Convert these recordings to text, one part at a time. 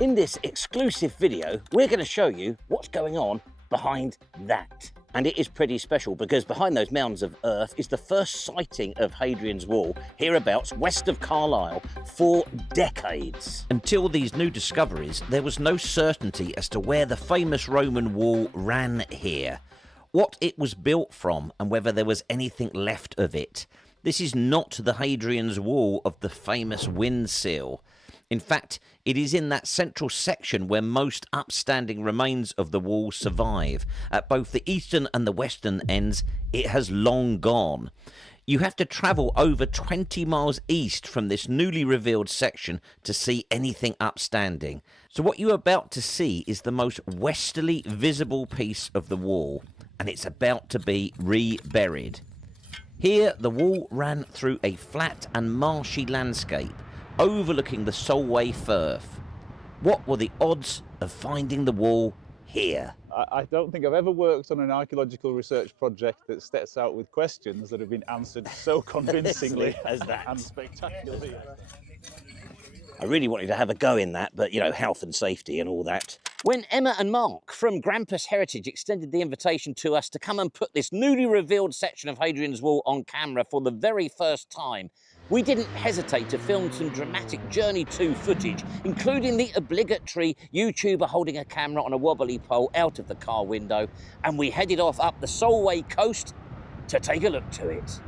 In this exclusive video, we're going to show you what's going on behind that. And it is pretty special because behind those mounds of earth is the first sighting of Hadrian's Wall hereabouts west of Carlisle for decades. Until these new discoveries, there was no certainty as to where the famous Roman wall ran here, what it was built from, and whether there was anything left of it. This is not the Hadrian's Wall of the famous Windsill. In fact, it is in that central section where most upstanding remains of the wall survive. At both the eastern and the western ends, it has long gone. You have to travel over 20 miles east from this newly revealed section to see anything upstanding. So what you're about to see is the most westerly visible piece of the wall, and it's about to be reburied. Here, the wall ran through a flat and marshy landscape, overlooking the Solway Firth. What were the odds of finding the wall here? I don't think I've ever worked on an archaeological research project that sets out with questions that have been answered so convincingly as that. and spectacularly. I really wanted to have a go in that, but you know, health and safety and all that. When Emma and Mark from Grampus Heritage extended the invitation to us to come and put this newly revealed section of Hadrian's Wall on camera for the very first time, we didn't hesitate to film some dramatic Journey 2 footage, including the obligatory YouTuber holding a camera on a wobbly pole out of the car window, and we headed off up the Solway coast to take a look to it.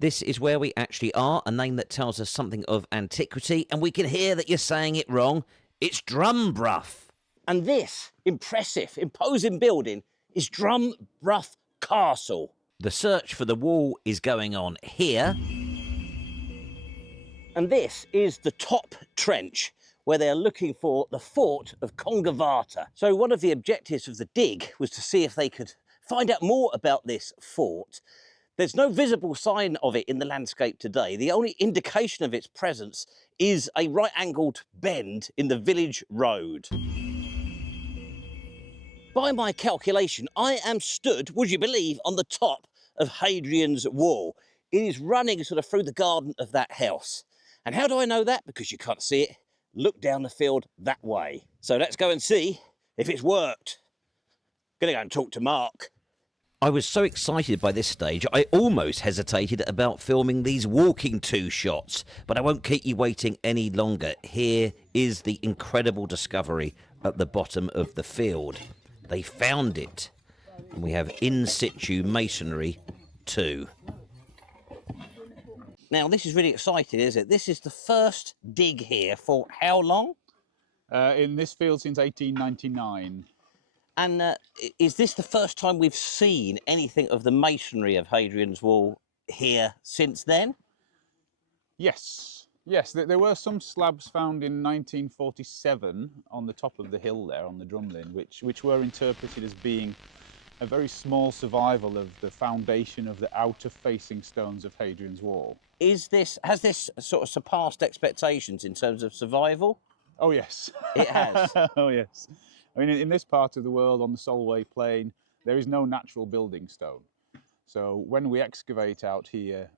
This is where we actually are, a name that tells us something of antiquity, and we can hear that you're saying it wrong. It's Drumburgh. And this impressive, imposing building is Drumburgh Castle. The search for the wall is going on here. And this is the top trench where they're looking for the fort of Congavata. So one of the objectives of the dig was to see if they could find out more about this fort. There's no visible sign of it in the landscape today. The only indication of its presence is a right-angled bend in the village road. By my calculation, I am stood, would you believe, on the top of Hadrian's Wall. It is running sort of through the garden of that house. And how do I know that? Because you can't see it. Look down the field that way. So let's go and see if it's worked. Gonna go and talk to Mark. I was so excited by this stage, I almost hesitated about filming these walking to shots, but I won't keep you waiting any longer. Here is the incredible discovery at the bottom of the field. They found it, and we have in situ masonry too. Now, this is really exciting, isn't it? This is the first dig here for how long? In this field since 1899. And is this the first time we've seen anything of the masonry of Hadrian's Wall here since then? Yes, there were some slabs found in 1947 on the top of the hill there on the drumlin, which were interpreted as being a very small survival of the foundation of the outer-facing stones of Hadrian's Wall. Has this sort of surpassed expectations in terms of survival? Oh yes, It has. Oh yes. I mean, in this part of the world, on the Solway Plain, there is no natural building stone. So when we excavate out here,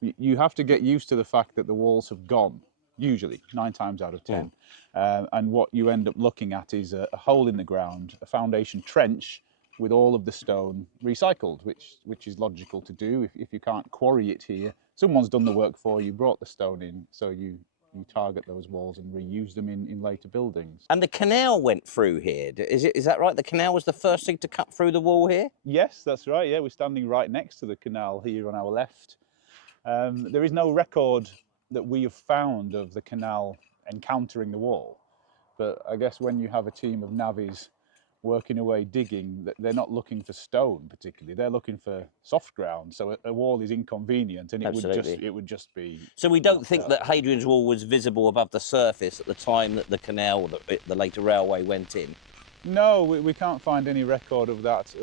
you have to get used to the fact that the walls have gone, usually, 9 times out of 10. And what you end up looking at is a hole in the ground, a foundation trench with all of the stone recycled, which is logical to do. If you can't quarry it here, someone's done the work for you, brought the stone in, so you target those walls and reuse them in later buildings. And the canal went through here. Is that right? The canal was the first thing to cut through the wall here? Yes, that's right. Yeah, we're standing right next to the canal here on our left. There is no record that we have found of the canal encountering the wall. But I guess when you have a team of navvies working away digging, they're not looking for stone particularly, they're looking for soft ground, so a wall is inconvenient and it would just be... So we don't think that Hadrian's Wall was visible above the surface at the time that the canal, the later railway, went in? No, we can't find any record of that,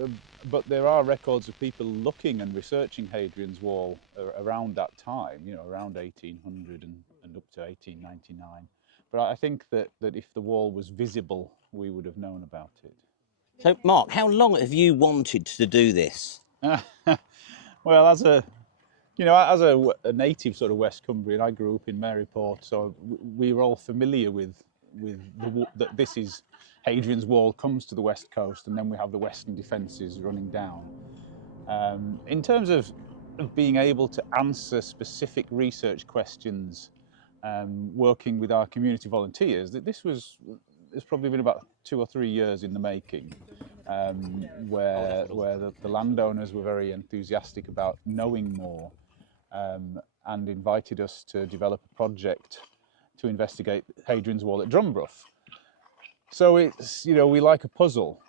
but there are records of people looking and researching Hadrian's Wall around that time, you know, around 1800 and up to 1899. But I think that if the wall was visible, we would have known about it. So, Mark, how long have you wanted to do this? Well, as a a native sort of West Cumbrian, I grew up in Maryport, so we were all familiar with that this is Hadrian's Wall comes to the west coast, and then we have the western defences running down. In terms of being able to answer specific research questions, working with our community volunteers, it's probably been about 2 or 3 years in the making, where the landowners were very enthusiastic about knowing more, and invited us to develop a project to investigate Hadrian's Wall at Drumburgh. So it's, we like a puzzle.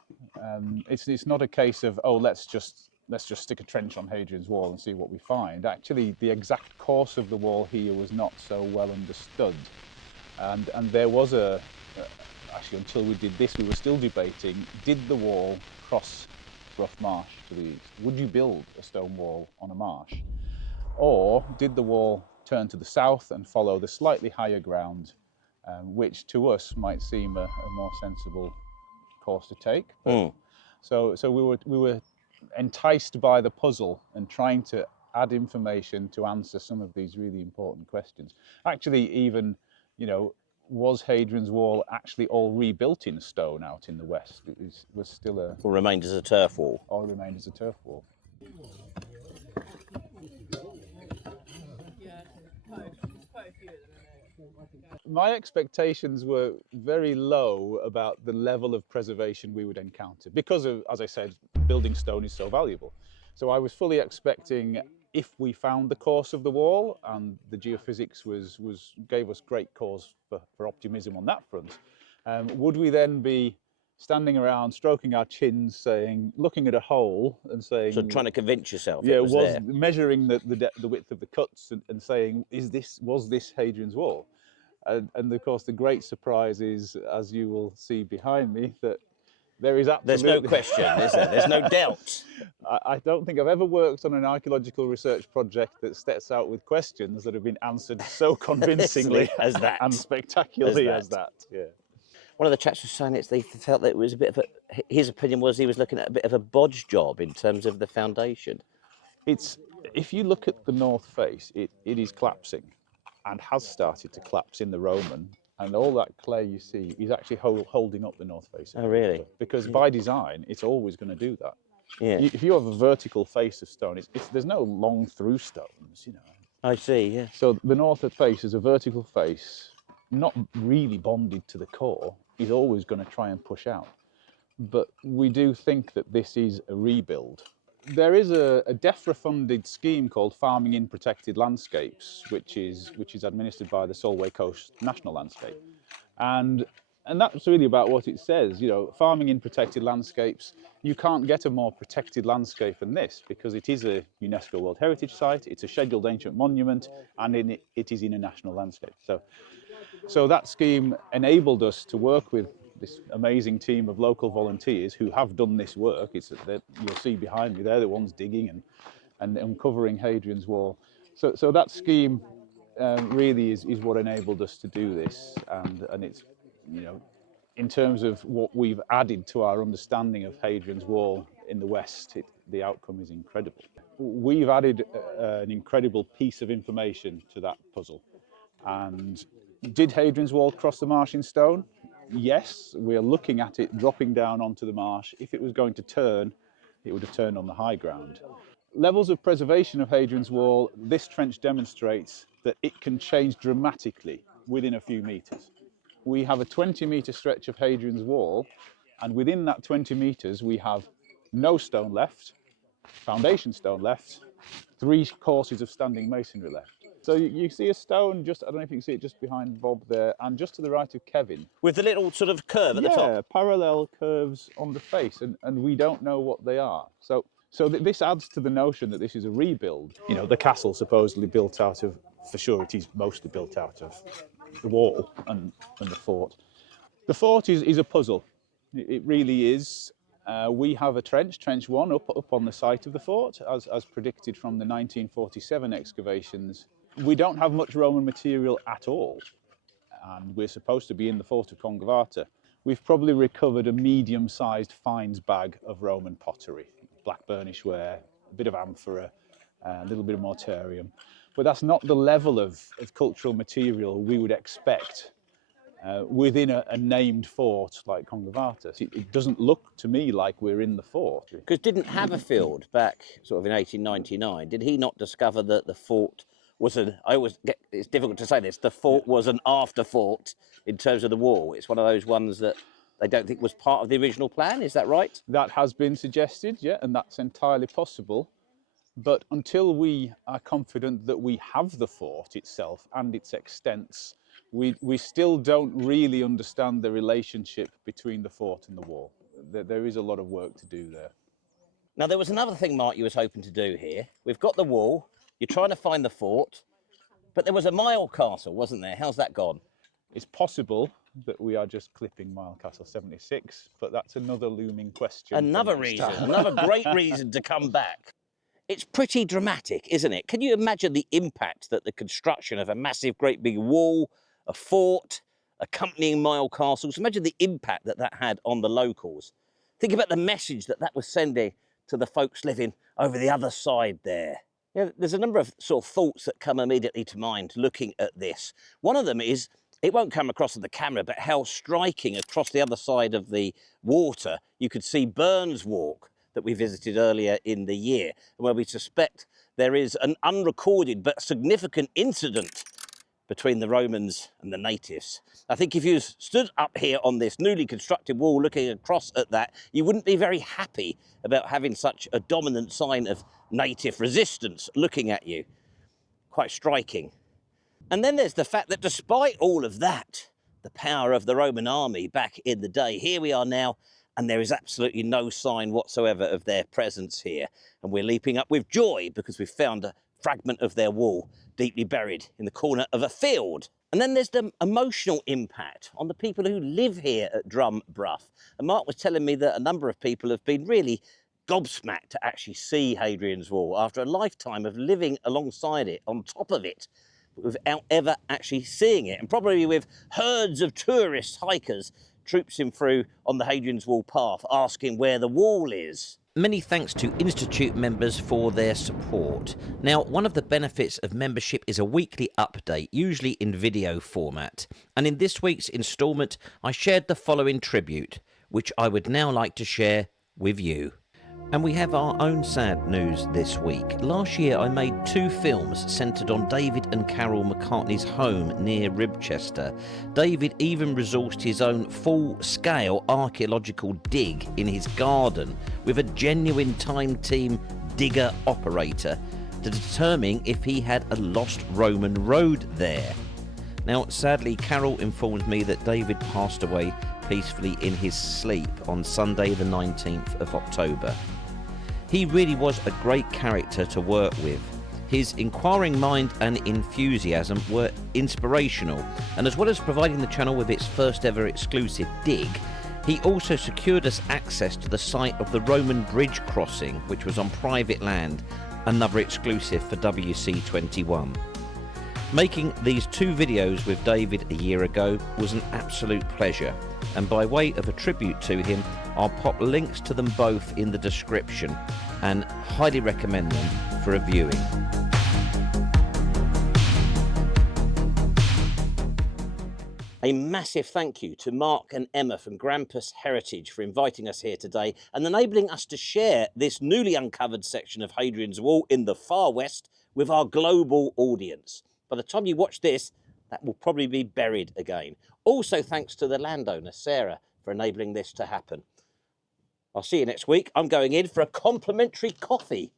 It's not a case of, oh, let's just stick a trench on Hadrian's Wall and see what we find. Actually, the exact course of the wall here was not so well understood, and there was actually, until we did this, we were still debating: did the wall cross Rough Marsh to the east? Would you build a stone wall on a marsh, or did the wall turn to the south and follow the slightly higher ground, which to us might seem a more sensible course to take? So we were enticed by the puzzle and trying to add information to answer some of these really important questions. Actually, even, was Hadrian's Wall actually all rebuilt in stone out in the west? It was still Or remained as a turf wall? Or remained as a turf wall. My expectations were very low about the level of preservation we would encounter because of, as I said, building stone is so valuable. So I was fully expecting, if we found the course of the wall, and the geophysics gave us great cause for optimism on that front, would we then be standing around stroking our chins, looking at a hole and saying, so trying to convince yourself, yeah, it was there. measuring the width of the cuts and saying, was this Hadrian's Wall? And of course, the great surprise is, as you will see behind me, that there is absolutely... There's no question, is there? There's no doubt. I don't think I've ever worked on an archaeological research project that sets out with questions that have been answered so convincingly as that. and spectacularly as that. Yeah. One of the chaps was saying they felt that it was a bit of his opinion was he was looking at a bit of a bodge job in terms of the foundation. If you look at the north face, it is collapsing, and has started to collapse in the Roman, and all that clay you see is actually holding up the north face. Oh, really? Because by design, it's always going to do that. Yeah. If you have a vertical face of stone, there's no long through stones, I see, yeah. So the north face is a vertical face, not really bonded to the core, is always going to try and push out. But we do think that this is a rebuild. There is a DEFRA-funded scheme called Farming in Protected Landscapes, which is administered by the Solway Coast National Landscape, and that's really about what it says. Farming in protected landscapes. You can't get a more protected landscape than this, because it is a UNESCO World Heritage Site, it's a scheduled ancient monument, and it is in a national landscape. So that scheme enabled us to work with this amazing team of local volunteers who have done this work. You'll see behind me, they're the ones digging and uncovering Hadrian's Wall. So that scheme really is what enabled us to do this, and it's, in terms of what we've added to our understanding of Hadrian's Wall in the West, the outcome is incredible. We've added an incredible piece of information to that puzzle. And did Hadrian's Wall cross the marsh in stone? Yes, we're looking at it dropping down onto the marsh. If it was going to turn, it would have turned on the high ground. Levels of preservation of Hadrian's Wall, this trench demonstrates that it can change dramatically within a few metres. We have a 20-metre stretch of Hadrian's Wall, and within that 20 metres we have no stone left, foundation stone left, 3 courses of standing masonry left. So you see a stone I don't know if you can see it just behind Bob there, and just to the right of Kevin. With the little sort of curve at the top? Yeah, parallel curves on the face, and we don't know what they are. So this adds to the notion that this is a rebuild. The castle supposedly built out of, for sure it is mostly built out of the wall and the fort. The fort is a puzzle. It really is. We have a trench 1, up on the site of the fort, as predicted from the 1947 excavations. We don't have much Roman material at all, and we're supposed to be in the fort of Congavata. we've probably recovered a medium-sized finds bag of Roman pottery, black burnish ware, a bit of amphora, a little bit of mortarium. But that's not the level of cultural material we would expect within a named fort like Congavata. It doesn't look to me like we're in the fort. Because didn't Haverfield back sort of in 1899, did he not discover that the fort was it's difficult to say this, the fort was an after fort in terms of the wall? It's one of those ones that they don't think was part of the original plan, is that right? That has been suggested, yeah, and that's entirely possible. But until we are confident that we have the fort itself and its extents, we still don't really understand the relationship between the fort and the wall. There is a lot of work to do there. Now, there was another thing, Mark, you was hoping to do here. We've got the wall, you're trying to find the fort, but there was a Milecastle, wasn't there? How's that gone? It's possible that we are just clipping Milecastle 76, but that's another looming question. Another reason, another great reason to come back. It's pretty dramatic, isn't it? Can you imagine the impact that the construction of a massive, great big wall, a fort, accompanying Milecastles, imagine the impact that that had on the locals. Think about the message that that was sending to the folks living over the other side there. You know, there's a number of sort of thoughts that come immediately to mind looking at this. One of them is, it won't come across on the camera, but how striking across the other side of the water, you could see Burnswark that we visited earlier in the year, where we suspect there is an unrecorded but significant incident between the Romans and the natives. I think if you stood up here on this newly constructed wall looking across at that, you wouldn't be very happy about having such a dominant sign of native resistance looking at you. Quite striking. And then there's the fact that despite all of that, the power of the Roman army back in the day, here we are now, and there is absolutely no sign whatsoever of their presence here. And we're leaping up with joy because we've found a fragment of their wall deeply buried in the corner of a field. And then there's the emotional impact on the people who live here at Drumburgh. And Mark was telling me that a number of people have been really gobsmacked to actually see Hadrian's Wall after a lifetime of living alongside it, on top of it, without ever actually seeing it. And probably with herds of tourists, hikers, troopsing through on the Hadrian's Wall path, asking where the wall is. Many thanks to Institute members for their support. Now, one of the benefits of membership is a weekly update, usually in video format. And in this week's instalment, I shared the following tribute, which I would now like to share with you. And we have our own sad news this week. Last year I made 2 films centred on David and Carol McCartney's home near Ribchester. David even resourced his own full-scale archaeological dig in his garden with a genuine Time Team digger operator to determine if he had a lost Roman road there. Now, sadly, Carol informed me that David passed away peacefully in his sleep on Sunday the 19th of October. He really was a great character to work with. His inquiring mind and enthusiasm were inspirational, and as well as providing the channel with its first ever exclusive dig, he also secured us access to the site of the Roman bridge crossing, which was on private land, another exclusive for WC21. Making these 2 videos with David a year ago was an absolute pleasure, and by way of a tribute to him, I'll pop links to them both in the description and highly recommend them for a viewing. A massive thank you to Mark and Emma from Grampus Heritage for inviting us here today and enabling us to share this newly uncovered section of Hadrian's Wall in the far west with our global audience. By the time you watch this, that will probably be buried again. Also thanks to the landowner, Sarah, for enabling this to happen. I'll see you next week. I'm going in for a complimentary coffee.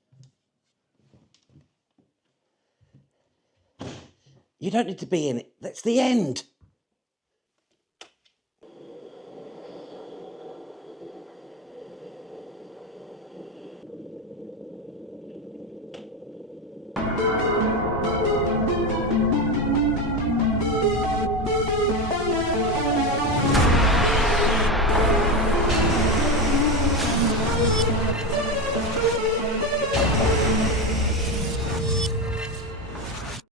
You don't need to be in it. That's the end.